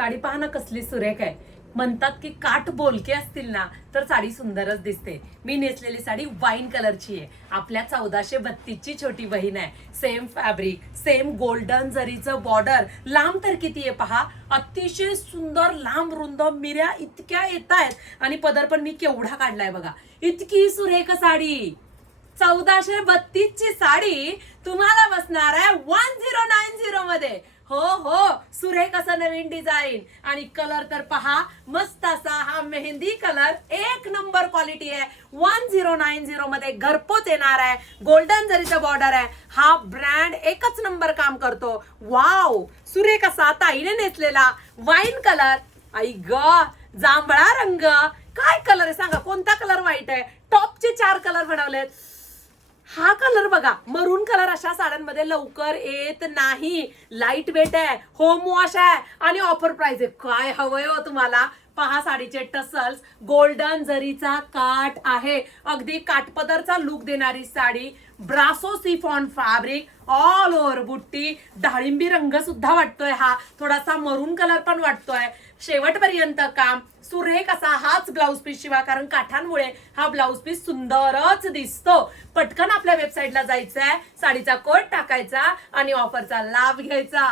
साडी पहा ना कसली सुरेख आहे. म्हणतात की काठ बोलके असतील ना तर साडी सुंदरच दिसते. मी नेसलेली साडी वाईन कलरची आहे. आपल्या 1432 ची छोटी बहीण आहे. सेम फॅब्रिक, सेम गोल्डन जरीचं बॉर्डर. लांब तर किती आहे पहा, अतिशय सुंदर लांब रुंद मिऱ्या इतक्या येत आहेत. आणि पदर पण मी केवढा काढलाय बघा. इतकी सुरेख साडी. 1432 ची साडी तुम्हाला बसणार आहे 1090 मध्ये. हो हो, सुरेख असं नवीन डिझाईन. आणि कलर तर पहा, मस्त असा हा मेहंदी कलर, एक नंबर क्वालिटी आहे. 1090 मध्ये घरपोच येणार आहे. गोल्डन जरीचा बॉर्डर आहे. हा ब्रँड एकच नंबर काम करतो. वाव, सुरेख असा ताईने नेसलेला वाईन कलर. आई ग, जांभळा रंग. काय कलर आहे सांगा, कोणता कलर वाईट आहे? टॉपचे 4 कलर बनवलेत. हा कलर बघा, मरून कलर अशा साड्यांमध्ये लवकर येत नाही. लाईट वेट आहे, होम वॉश आहे आणि ऑफर प्राइस आहे. काय हवंय हो तुम्हाला? पहा, साडीचे टसल्स, गोल्डन जरीचा काठ आहे. अगदी काठपदरचा लुक देणारी साडी. ब्रासो सिफॉन फॅब्रिक, ऑल ओव्हर बुट्टी. डाळिंबी रंग सुद्धा वाटतोय हा. थोडासा मरून कलर पण वाटतोय. शेवटपर्यंत काम. सुरेख असा हाच ब्लाउज पीस शिवा, कारण काठांमुळे हा ब्लाउज पीस सुंदरच दिसतो. पटकन आपल्या वेबसाईटला जायचंय, साडीचा कोड टाकायचा आणि ऑफरचा लाभ घ्यायचा.